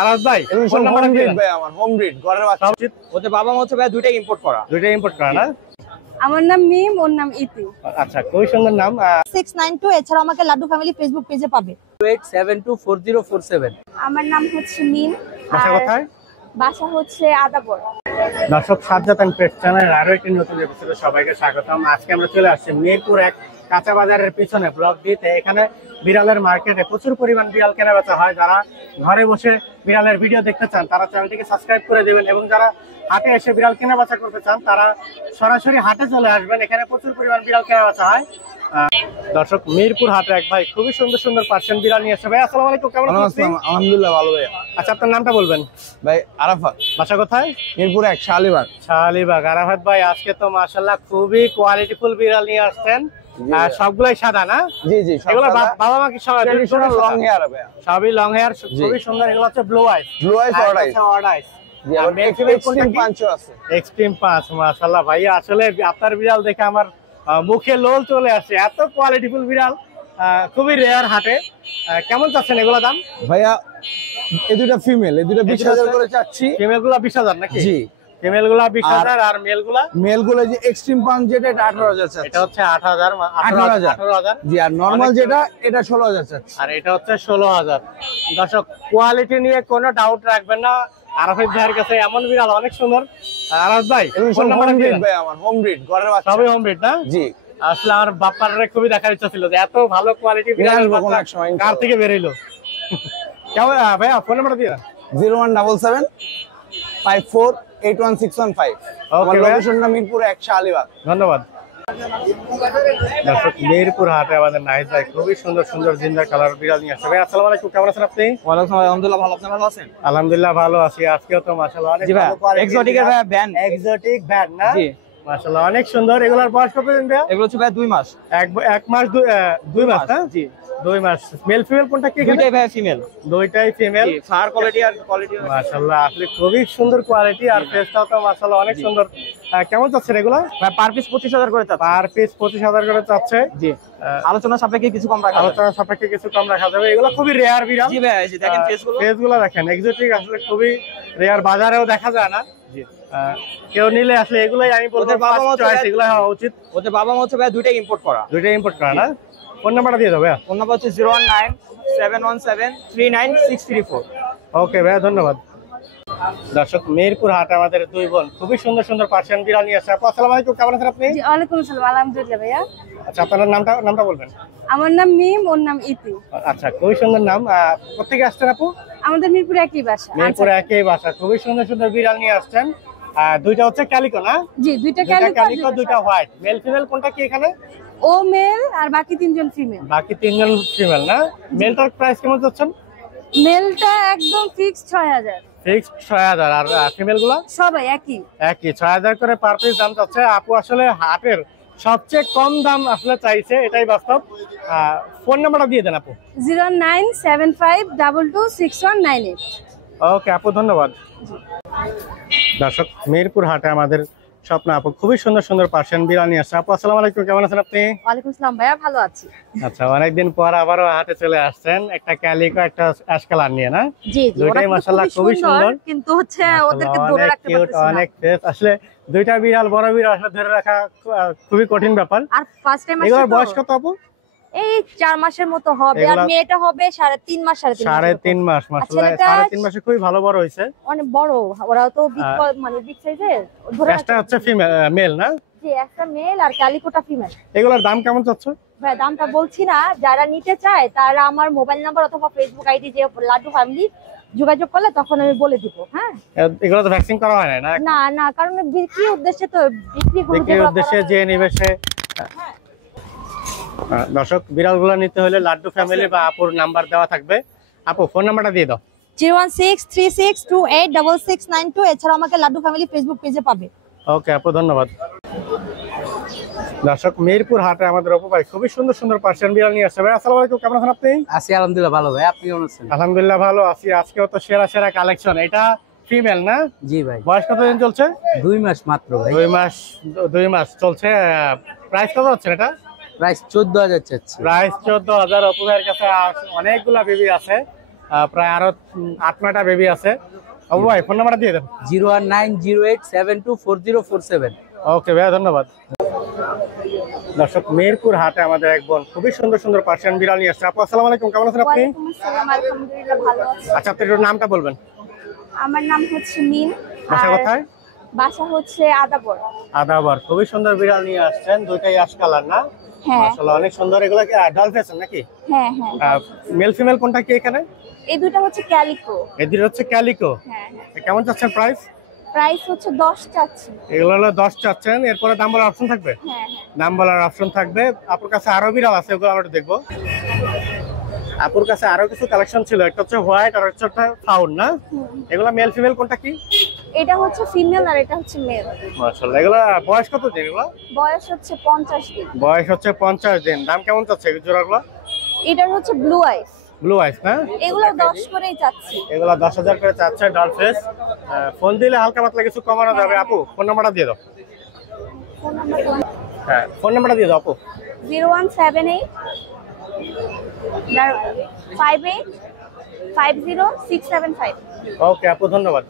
আরাজ ভাই phone number দিন ভাই। আমার হোম ব্রিড ঘরের বাচ্চা। ওদের বাবা মা হচ্ছে ভাই দুইটাই ইম্পোর্ট করা। দুইটা ইম্পোর্ট করা না? আমার নাম মিম, ওর নাম ইতি। আচ্ছা, খুবই সুন্দর নাম। 692 এছাড়া আমাকে লাড্ডু ফ্যামিলি ফেসবুক পেজে পাবে। 28724047। আমার নাম হচ্ছে মিম। বাসা আর কোথায়? বাসা হচ্ছে আদাবর। দর্শক, সাজ্জাদ এন্ড পেট চ্যানেলের আরো একটি নতুন এপিসোডে সবাইকে স্বাগতম। আজকে আমরা চলে আসছি মিরপুর 1 কাঁচা বাজারের পিছনে ব্লক দিতে। এখানে বিড়ালের মার্কেটে প্রচুর পরিমাণ বিড়াল কেনা বেচা হয়। যারা ঘরে বসে বিড়ালের ভিডিও দেখতে চান তারা চ্যানেলটিকে সাবস্ক্রাইব করে দেবেন, এবং যারা হাটে এসে বিড়াল কেনা বেচা করতে চান তারা সরাসরি হাটে চলে আসবেন। এখানে প্রচুর পরিমাণ বিড়াল কেনা বেচা হয়। দর্শক, মিরপুর হাটে এক ভাই খুবই সুন্দর সুন্দর পার্সিয়ান বিড়াল নিয়ে এসেছে। ভাই আসসালামু আলাইকুম, কেমন আছেন? আলহামদুলিল্লাহ ভালো ভাই। আচ্ছা, আপনার নামটা বলবেন? ভাই আরাফাত, বাসা কোথায়? মিরপুর 1 শালিবাগ। শালিবাগ। আরাফাত ভাই, আজকে তো মাশাআল্লাহ খুবই কোয়ালিটিফুল বিড়াল নিয়ে আসছেন। সবগুলাই সাদা না? জি জি, এগুলো বাবা মা কি ট্রেডিশনাল লং হেয়ার হবে। সবই লং হেয়ার, খুবই সুন্দর। এগুলো হচ্ছে blue eyes. Blue eyes odd eyes. Odd eyes. জি, আর মেল ফিমেল কোনটা পাঁচও আছে। এক্সট্রিম 5। মাশাআল্লাহ ভাই, আসলে আপনার বিড়াল দেখে আমার মুখে লোল চলে আসছে। এত কোয়ালিটিফুল বিড়াল, খুবই রেয়ার হাটে। কেমন চাচ্ছেন এগুলো দাম? ভাইয়া এই দুটো ফিমেল, এই দুটো 20,000 করে চাচ্ছি। ফিমেল গুলা 20,000 নাকি? জি। ফিমেল গুলা 20,000 আর মেল গুলা? মেল গুলো যে এক্সট্রিম পাঁচ যেটা এটা 18,000 চাচ্ছি। এটা হচ্ছে 18,000। জি, আর নরমাল যেটা এটা 16,000 চাচ্ছি। আর এটা হচ্ছে 16,000। দর্শক, কোয়ালিটি নিয়ে কোনো ডাউট রাখবেন না। আরাফাত ভাইয়ের কাছে এমন বিড়াল অনেক সুন্দর। আরাফাত ভাই ফোন নাম্বার দিন ভাই। আমার হোম ব্রিড ঘরের বাচ্চা। সবই হোম ব্রিড না? জি। আসলে আমার বাপ্পারে খুবই দেখার ইচ্ছা ছিল যে এত ভালো কোয়ালিটি বিড়াল কার থেকে বেরইলো। কেমন ভাইয়া ফোন নাম্বার দিয়ে? 0177 54816115। আমার লোকেশনটা মিরপুর 1 শালিবাগ। ধন্যবাদ। দর্শক, মিরপুর হাটে আমাদের নাহিদ ভাই খুবই সুন্দর সুন্দর জিঞ্জার কালার বিড়াল নিয়ে আসছে। ভাই আসসালামু আলাইকুম, কেমন আছেন আপনি? ওয়ালাইকুম আসসালাম, আলহামদুলিল্লাহ ভালো। আপনি ভালো আছেন? আলহামদুলিল্লাহ ভালো আছি। আজকেও তো মাশাআল্লাহ অনেক ভালো কোয়ালিটি। এক্সোটিকের ভাই ব্যান। এক্সোটিক ব্যান না? জি। মাশাআল্লাহ অনেক সুন্দর। এগুলোর বয়স কত দিন ভাই? এগুলো হচ্ছে ভাই 2 মাস। এক মাস 2 মাস না? জি। 2 মাস। মেল ফিমেল কোনটা কি? দুইটাই ভাই ফিমেল। দুইটাই ফিমেল। ফার কোয়ালিটি আর কোয়ালিটি মাশাআল্লাহ আসলে খুবই সুন্দর কোয়ালিটি, আর ফেসটাও তো মাশাআল্লাহ অনেক সুন্দর। কেমন চাচ্ছেন এগুলো? ভাই পার পিস 25,000 করে চাচ্ছে। পার পিস 25,000 করে চাচ্ছে। জি। আলোচনা সাপেক্ষে কিছু কম রাখা যাবে। আলোচনা সাপেক্ষে কিছু কম রাখা যাবে। এগুলো খুবই রেয়ার বিড়াল। জি ভাই, এই যে দেখেন ফেসগুলো। ফেসগুলো দেখেন, এক্সোটিক আসলে খুবই রেয়ার, বাজারেও দেখা যায় না। জি। কেউ নিলে আসলে এগুলাই আমি বলবো ওদের বাবা মা চয়েস, এগুলো হওয়া উচিত। ওদের বাবা মা হচ্ছে ভাই দুইটাই ইম্পোর্ট করা। দুইটা ইম্পোর্ট করা না? ফোন নাম্বারটা দিয়ে দাও ভাইয়া। ফোন নাম্বার হচ্ছে 01971739634। ওকে ভাইয়া, ধন্যবাদ। দর্শক, মিরপুর হাট আমাদের দুই বোন খুবই সুন্দর সুন্দর পার্সিয়ান বিড়াল নিয়ে আসছে। আপু আসসালামু আলাইকুম, কেমন আছেন আপনি? জি, ওয়ালাইকুম আসসালাম, আলহামদুলিল্লাহ ভাইয়া। আচ্ছা, আপনার নামটা বলবেন? আমার নাম মিম, ওর নাম ইতি। আচ্ছা, খুবই সুন্দর নাম। কোথেকে আসছেন আপু? আমাদের মিরপুর একই বাসা। মিরপুর একই বাসা। খুবই সুন্দর সুন্দর বিড়াল নিয়ে আসছেন। দুইটা হচ্ছে ক্যালিকো না? জি, দুইটা ক্যালিকো, দুইটা হোয়াইট। মেল ফিমেল কোনটা কি এখানে? ও মেল আর বাকি তিনজন ফিমেল। বাকি তিনজন ফিমেল না? মেলটার প্রাইস কেমন যাচ্ছেন? মেলটা একদম ফিক্স 6,000। ফিক্স 6,000। আর ফিমেল গুলা সবাই একই 6,000 করে পার পিস দাম চাচ্ছে। আপু আসলে হাটের সবচেয়ে কম দাম আসলে চাইছে, এটাই বাস্তব। ফোন নাম্বারটা দিয়ে দেন আপু। 09752261998। ওকে আপু, ধন্যবাদ। দর্শক, মিরপুর হাটে আমাদের স্বপ্ন আপু খুবই সুন্দর সুন্দর পার্সিয়ান বিড়াল নিয়ে আসছে। আপু আসসালামু আলাইকুম, কেমন আছেন আপনি? ওয়ালাইকুম আসসালাম ভাইয়া, ভালো আছি। আচ্ছা, অনেকদিন পর আবারও হাটে চলে আসছেন একটা ক্যালিকো একটা অ্যাশ কালার নিয়ে না? জি জি, দুইটাই মাশাআল্লাহ খুবই সুন্দর, কিন্তু হচ্ছে ওদেরকে ধরে রাখতে পারতেছি না। অনেক ফ্রেশ। আসলে দুইটা বিড়াল, বড় বিড়াল আসলে ধরে রাখা খুবই কঠিন ব্যাপার। আর ফার্স্ট টাইম এগুলোর বয়স কত আপু? এই 4 মাসের মতো হবে। আর মেয়েটা হবে 3.5 মাস। 3.5 মাস। মাশাআল্লাহ 3.5 মাসে খুবই ভালো বড় হয়েছে। অনেক বড়। ওরা তো বিগ সাইজের। ধরে একটা হচ্ছে ফিমেল, মেল না? জি, একটা মেল আর ক্যালিকোটা ফিমেল। এগুলোর দাম কেমন চাচ্ছ? ভাই দামটা বলছি না, যারা নিতে চায় তারা আমার মোবাইল নাম্বার অথবা ফেসবুক আইডি যে লাড্ডু ফ্যামিলি যোগাযোগ করলে তখন আমি বলে দিব। হ্যাঁ, এগুলো তো ভ্যাকসিন করা হয় না? না না, কারণ বিক্রির উদ্দেশ্যে তো বিক্রির উদ্দেশ্যে যে নিবে সে। দর্শক, বিড়ালগুলো নিতে হলে লাড্ডু ফ্যামিলি বা আপুর নাম্বার দেওয়া থাকবে। আপু ফোন নাম্বারটা দিয়ে দাও। 01636286692। এছাড়া আমাকে লাড্ডু ফ্যামিলি ফেসবুক পেজে পাবে। ওকে আপু, ধন্যবাদ। দর্শক, মিরপুর হাটে আমাদের অপু ভাই খুবই সুন্দর সুন্দর পার্সিয়ান বিড়াল নিয়ে আসছে। ভাই আসসালামু আলাইকুম, কেমন আছেন আপনি? আছি আলহামদুলিল্লাহ ভালো। ভাই আপনি কেমন আছেন? আলহামদুলিল্লাহ ভালো আছি। আজকেও তো সেরা সেরা কালেকশন। এটা ফিমেল না? জি ভাই। বয়স কতদিন চলছে? 2 মাস মাত্র ভাই। 2 মাস চলছে। প্রাইস কত হচ্ছে এটা? প্রাইস 14,000 চাচ্ছি। প্রাইস 14,000। অপু ভাইয়ের কাছে অনেকগুলা বেবি আছে। প্রায় আরো 8-9টা বেবি আছে। আবু ভাই ফোন নাম্বারটা দিয়ে দেন। 01908724047। ওকে ভাইয়া, ধন্যবাদ। দর্শক, মেহেরপুর হাটে আমাদের এক বোন খুবই সুন্দর সুন্দর পার্সিয়ান বিড়াল নিয়ে আসছে। আপু আসসালামু আলাইকুম, কেমন আছেন আপনি? ওয়ালাইকুম আসসালাম, আলহামদুলিল্লাহ ভালো আছি। আচ্ছা, আপনার একটু নামটা বলবেন। আমার নাম হচ্ছে মিম। বাসা আর কোথায়? বাসা হচ্ছে আদাবর। আদাবার। খুবই সুন্দর বিড়াল নিয়ে আসছেন, দুইটাই অ্যাশ কালার না? হ্যাঁ মাশাআল্লাহ, অনেক সুন্দর। এগুলো কি ডলফেশন নাকি? হ্যাঁ হ্যাঁ, মেল ফিমেল কোনটা কি এখানে? এই দুটো হচ্ছে ক্যালিকো। এদের হচ্ছে ক্যালিকো। হ্যাঁ হ্যাঁ, কেমন চাচ্ছেন প্রাইস? প্রাইস হচ্ছে 10 চাচ্ছি। এগুলো হলো 10 চাচ্ছেন, এরপরে দাম বলার অপশন থাকবে? হ্যাঁ হ্যাঁ, দাম বলার অপশন থাকবে। আপুর কাছে আরো বিড়াল আছে, ওগুলো আমরা একটু দেখবো। আপুর কাছে আরো কিছু কালেকশন ছিল, একটা হচ্ছে হোয়াইট আর হচ্ছে ফাউন না? এগুলো মেল ফিমেল কোনটা কি? এটা হচ্ছে ফিমেল আর এটা হচ্ছে মেল। মাশাআল্লাহ, এগুলো বয়স কত দিন? এগুলো বয়স হচ্ছে 50 দিন। বয়স হচ্ছে 50 দিন। দাম কেমন চাচ্ছে এই জোড়াগুলো? এটার হচ্ছে ব্লু আইস। ব্লু আইস না? এগুলো 10 করেই চাচ্ছি। এগুলো 10,000 করে চাচ্ছে ডলফেস। ফোন দিলে হালকা পাতলা কিছু কমানো যাবে। আপু ফোন নাম্বারটা দিয়ে দাও। ফোন নাম্বার হ্যাঁ, ফোন নাম্বারটা দিয়ে দাও আপু। 0178 58 50 675। ওকে আপু, ধন্যবাদ।